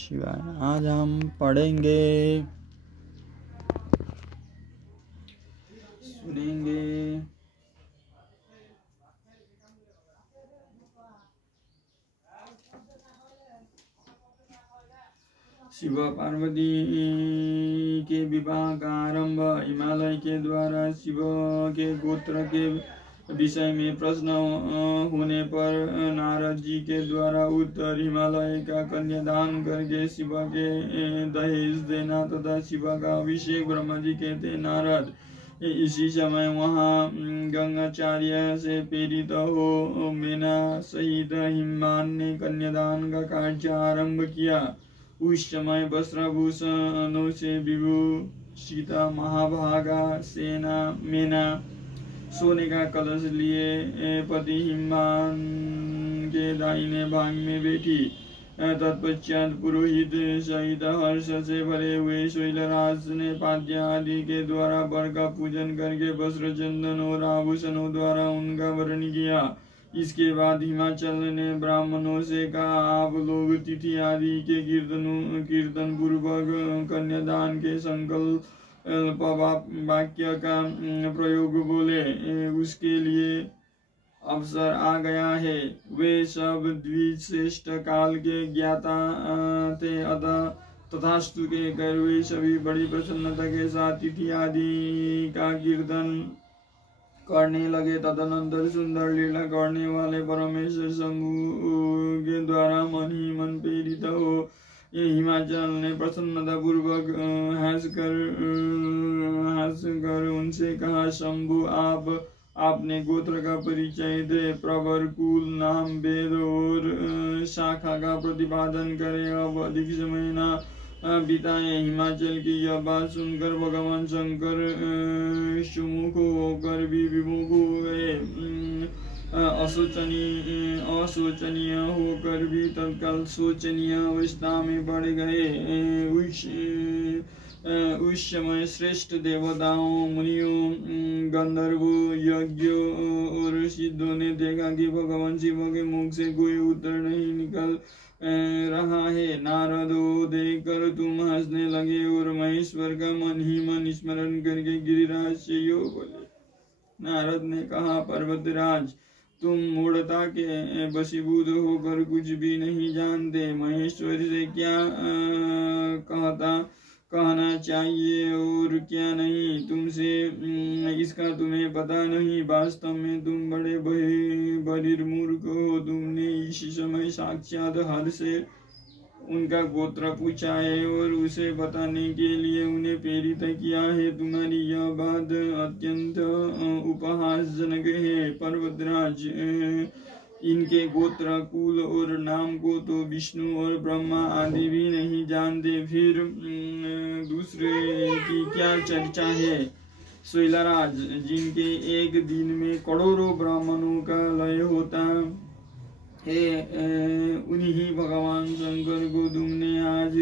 शिवाय। आज हम पढ़ेंगे, सुनेंगे शिव पार्वती के विवाह का आरंभ। हिमालय के द्वारा शिव के गोत्र के विषय में प्रश्न होने पर नारद जी के द्वारा उत्तर हिमालय का कन्यादान करके शिव के दहेज देना तथा शिव का अभिषेक ब्रह्मा जी कहते नारद। इसी समय वहाँ गंगाचार्य से प्रेरित हो मेना सहित हिमवान ने कन्यादान का कार्य आरंभ किया। उस समय वस्त्रभूषणों से विभूषित महाभागा सेना मेना सोने का कलश लिए पति हिमवान के दाहिने भाग में बैठी। तत्पश्चात पुरोहित सहित हर्ष से भरे हुए शैलराज ने पाद्य आदि के द्वारा वर का पूजन करके वस्त्र चंदन और आभूषणों द्वारा उनका वरण किया। इसके बाद हिमाचल ने ब्राह्मणों से कहा, आप लोग तिथि आदि के कीर्तन पूर्वक कन्यादान के संकल्प वाक्य का प्रयोग बोले। उसके लिए अवसर आ गया है। वे सब द्विश्रेष्ठ काल के ज्ञाता थे, अतः तथास्तु के कर वे सभी बड़ी प्रसन्नता के साथ तिथि आदि का कीर्तन करने लगे। तदनंतर सुंदर लीला करने वाले परमेश्वर शंभु के द्वारा मन ही मन प्रेरित हो हिमाचल ने प्रसन्नता पूर्वक हंस कर उनसे कहा, शंभु आपने गोत्र का परिचय दे, प्रवर कुल नाम वेद और शाखा का प्रतिपादन करे। अब अधिक समय न बिताए। हिमाचल की यह बात सुनकर भगवान शंकर सुमुख होकर भी विमुख हो गए। अशोचनीय होकर भी तत्काल शोचनीय अवस्था में पड़ गए। उस समय श्रेष्ठ देवताओं, मुनियों, गंधर्वों, यज्ञों और सिद्धों ने देखा कि भगवान शिव के मुख से कोई उत्तर नहीं निकल रहा है। नारदो देखकर तुम हंसने लगे और महेश्वर का मन ही मन स्मरण करके गिरिराज से यो बोले। नारद ने कहा, पर्वतराज, तुम मूढ़ता के वशीभूत होकर कुछ भी नहीं जानते। महेश्वर से क्या कहना चाहिए और क्या नहीं, तुमसे इसका तुम्हें पता नहीं। वास्तव में तुम बड़े बहिर्मूर्ख हो। तुमने इस समय साक्षात हर से उनका गोत्र पूछा है और उसे बताने के लिए उन्हें प्रेरित किया है। तुम्हारी यह बात अत्यंत उपहासजनक है। पर्वतराज, इनके गोत्र, कुल और नाम को तो विष्णु और ब्रह्मा आदि भी नहीं जानते, फिर दूसरे की क्या चर्चा है। शैलराज, जिनके एक दिन में करोड़ों ब्राह्मणों का लय होता है, उन्हीं भगवान शंकर को तुमने आज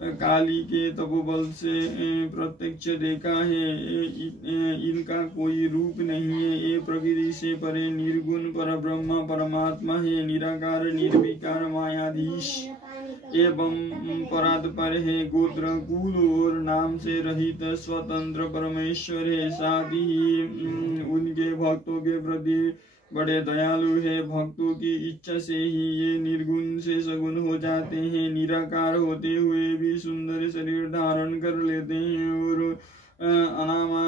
काली के तपोबल से प्रत्यक्ष देखा है। इनका कोई रूप नहीं है। ये प्रकृति से परे निर्गुण पर ब्रह्म परमात्मा है। निराकार निर्विकार मायाधीश एवं परात्पर है। गोत्र, कुल और नाम से रहित स्वतंत्र परमेश्वर है। साथ ही उनके भक्तों के प्रति बड़े दयालु है। भक्तों की इच्छा से ही ये निर्गुण से सगुण हो जाते हैं। निराकार होते हुए भी सुंदर शरीर धारण कर लेते हैं और अनामा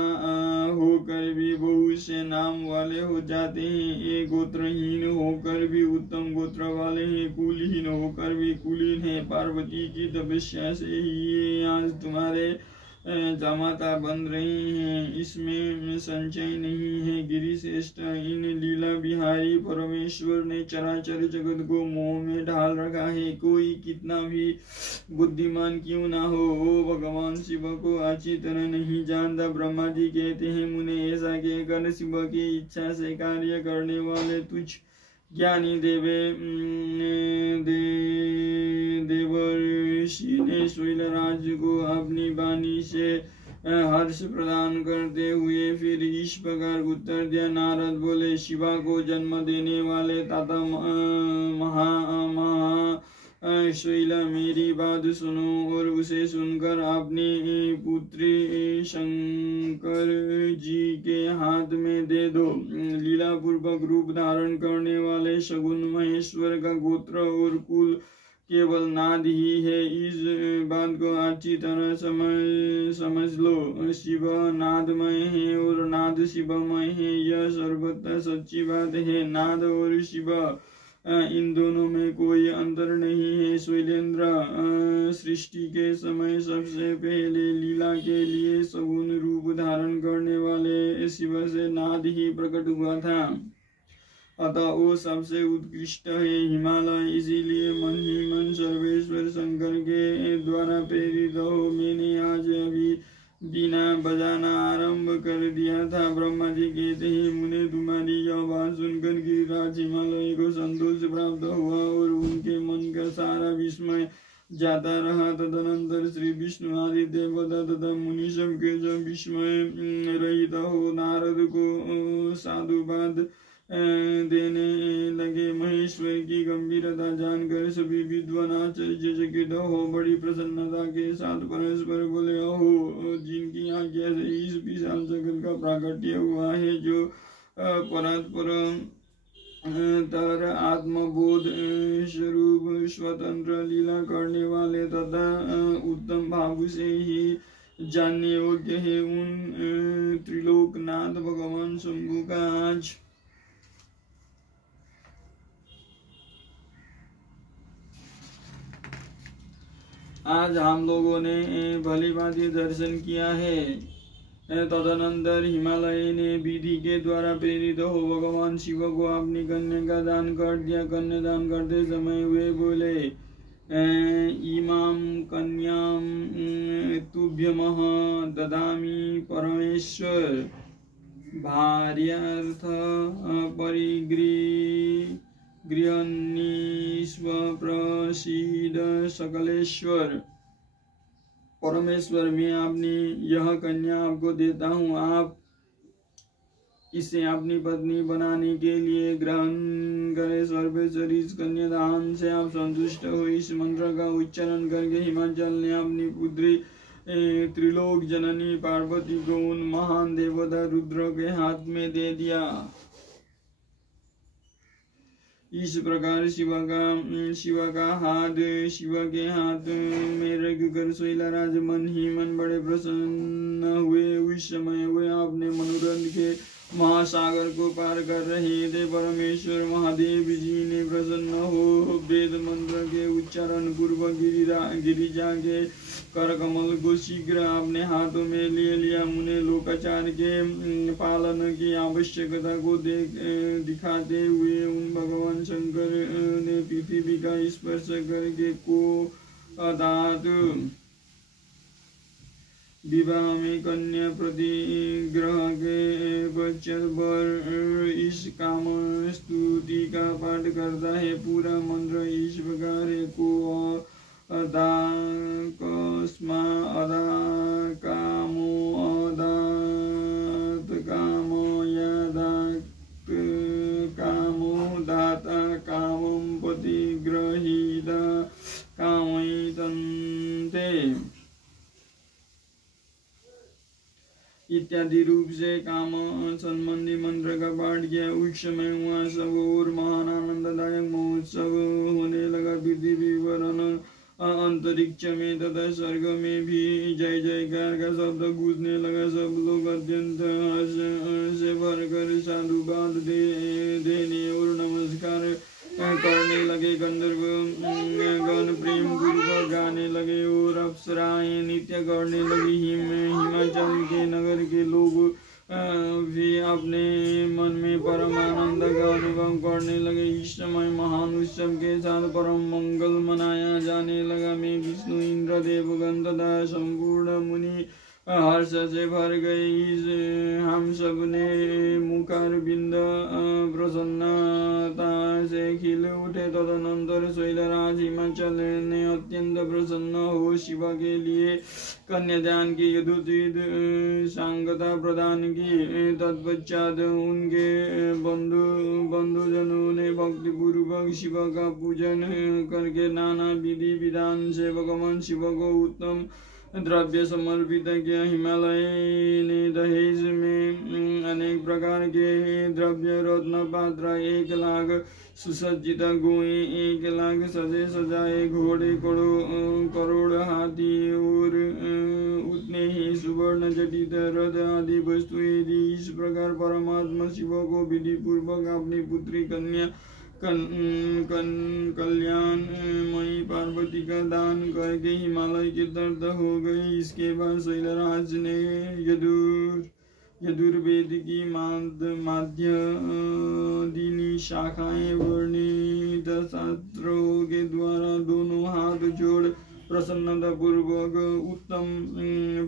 होकर भी बहुत से नाम वाले हो जाते हैं। ये गोत्रहीन होकर भी उत्तम गोत्र वाले हैं, कुलहीन होकर भी कुलीन है। पार्वती की तपस्या से ही ये आज तुम्हारे जामाता बन रहे हैं, इसमें संचय नहीं है। गिरिश्रेष्ठ, इन लीला बिहारी परमेश्वर ने चराचर जगत को मोह में ढाल रखा है। कोई कितना भी बुद्धिमान क्यों ना हो, वो भगवान शिव को अच्छी तरह नहीं जानता। ब्रह्मा जी कहते हैं, मुने ऐसा कहकर शिव की इच्छा से कार्य करने वाले तुझ ज्ञानी देवर्षि ने शैलराज को अपनी वाणी से हर्ष प्रदान करते हुए फिर इस प्रकार उत्तर दिया। नारद बोले, शिवा को जन्म देने वाले तथा शैला मेरी बात सुनो और उसे सुनकर अपनी पुत्री शंकर जी के हाथ में दे दो। लीला पूर्वक रूप धारण करने वाले शगुन महेश्वर का गोत्र और कुल केवल नाद ही है। इस बात को अच्छी तरह समझ लो। शिव नादमय है और नाद शिवमय है, यह सर्वथा सच्ची बात है। नाद और शिव इन दोनों में कोई अंतर नहीं है। शैलेंद्र, सृष्टि के समय सबसे पहले लीला के लिए सगुण रूप धारण करने वाले शिव से नाद ही प्रकट हुआ था, अतः वो सबसे उत्कृष्ट है। हिमालय इसीलिए मन ही मन सर्वेश्वर शंकर के द्वारा प्रेरित हो। मैंने आज अभी बीना बजाना आरंभ कर दिया था। ब्रह्मा जी कहते हैं, मुने तुम्हारी यह बात सुनकर गिरिराज हिमालय को संतोष प्राप्त हुआ और उनके मन का सारा विस्मय जाता रहा। तदनंतर श्री विष्णु आदि देवता तथा मुनि सब के जब विस्मय रहित हो नारद को साधुवाद देने लगे। महेश्वर की गंभीरता जानकर सभी विद्वान आश्चर्यचकित हो बड़ी प्रसन्नता के साथ परस्पर बोले, हो जिनकी आज्ञा से इस विशाल जगत का प्राकट्य हुआ है, जो परात्पर तर आत्मबोध स्वरूप स्वतंत्र लीला करने वाले तथा उत्तम भाव से ही जानने योग्य है, उन त्रिलोकनाथ भगवान शंभु का आज हम लोगों ने भली भांति दर्शन किया है। तदनंतर हिमालय ने विधि के द्वारा प्रेरित हो भगवान शिव को अपनी कन्या का दान कर दिया। कन्या दान करते समय वे बोले, इमाम कन्याम तुभ्यमः ददामि परमेश्वर भार्यार्थ गृहणीस्व प्रसीद सकलेश्वर। परमेश्वर, मैं अपनी यह कन्या आपको देता हूँ, आप इसे अपनी पत्नी बनाने के लिए ग्रहण करें। सर्वेश्वर, इस कन्यादान से आप संतुष्ट हो। इस मंत्र का उच्चारण करके हिमाचल ने अपनी पुत्री त्रिलोक जननी पार्वती को उन महान देवता रुद्र के हाथ में दे दिया। इस प्रकार शिव के हाथ में रख कर शैलराज मन ही मन बड़े प्रसन्न हुए। उस समय वे अपने मनोरंजन के महासागर को पार कर रहे थे। परमेश्वर महादेव जी ने प्रसन्न हो वेद मंत्र के उच्चारण पूर्व गिरिजा के कर कमल को शीघ्र अपने हाथों में ले लिया। मुने लोकाचार के पालन की आवश्यकता को दिखाते हुए उन भगवान शंकर ने पृथ्वी का स्पर्श करके को अर्थात विवाह में कन्या प्रतिग्रह के पश्चात वर इस काम स्तुति का पाठ करता है। पूरा मंत्र इस प्रकार है, को अदा कस्मा अदा कामो अदात कामो यदात कामो दाता कामं प्रतिग्रहीता कामयितन्ते इत्यादि रूप से काम संबंधी मंत्र का पाठ किया। उस समय हुआ सब और महान आनंददायक महोत्सव होने लगा। पृथ्वी पर अंतरिक्ष में तथा स्वर्ग में भी जय जयकार का शब्द गूंजने लगा। सब लोग अत्यंत हर्ष से भरकर साधुवाद देने और नमस्कार करने लगे। गंधर्व गण प्रेम पूर्वक गाने लगे और अप्सराएं नृत्य करने लगी। हिमाचल के नगर के लोग भी अपने मन में परम आनंद का अनुभव करने लगे। इस समय महान उत्सव के साथ परम मंगल मनाया जाने लगा। मैं विष्णु इंद्र देवगण तथा संपूर्ण मुनि हर्ष से भर गई। हम सब ने मुखारबिंद प्रसन्नता से खिल उठे। तदनंतर शैलराज हिमाचल ने अत्यंत प्रसन्न हो शिवा के लिए कन्यादान की यथोचित सांगता प्रदान की। तत्पश्चात उनके बंधुजनों ने भक्ति पूर्वक शिव का पूजन करके नाना विधि विधान से भगवान शिव को उत्तम द्रव्य समर्पित किया। हिमालय ने दहेज में अनेक प्रकार के द्रव्य, रत्न पात्र, 1 लाख सुसज्जित गोए, 1 लाख सजे सजाए घोड़े, करोड़ हाथी और उतने ही सुवर्ण जटित रथ आदि वस्तुएं दी। इस प्रकार परमात्मा शिव को विधि पूर्वक अपनी पुत्री कन्या कल्याणमयी पार्वती का दान करके हिमालय की तरफ हो गई। इसके बाद शैलराज ने यजुर्वेद की माध्यदिनी शाखाएं वर्णित शास्त्रों के द्वारा दोनों हाथ जोड़ प्रसन्नता पूर्वक उत्तम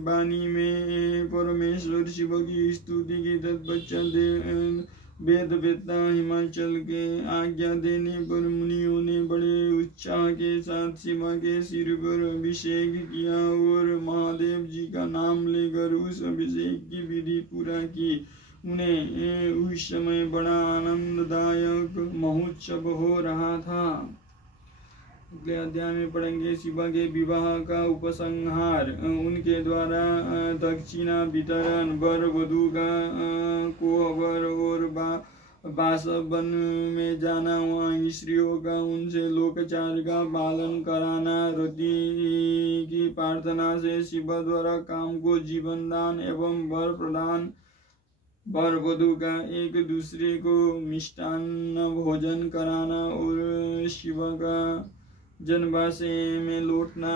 वाणी में परमेश्वर शिव की स्तुति की। तत्पश्चात वेद वेत्ता हिमाचल के आज्ञा देने पर मुनियों ने बड़े उत्साह के साथ शिवा के सिर पर अभिषेक किया और महादेव जी का नाम लेकर उस अभिषेक की विधि पूरा की। उन्हें उस समय बड़ा आनंददायक महोत्सव हो रहा था। अगले अध्याय में पढ़ेंगे शिवा के विवाह का उपसंहार, उनके द्वारा दक्षिणा वितरण, वर वधू का कोहबर और बासवन में जाना, वहाँ स्त्रियों का उनसे लोकाचार का पालन कराना, रति की प्रार्थना से शिव द्वारा काम को जीवन दान एवं वर प्रदान, वर वधू का एक दूसरे को मिष्टान्न भोजन कराना और शिव का जनवासे में लौटना।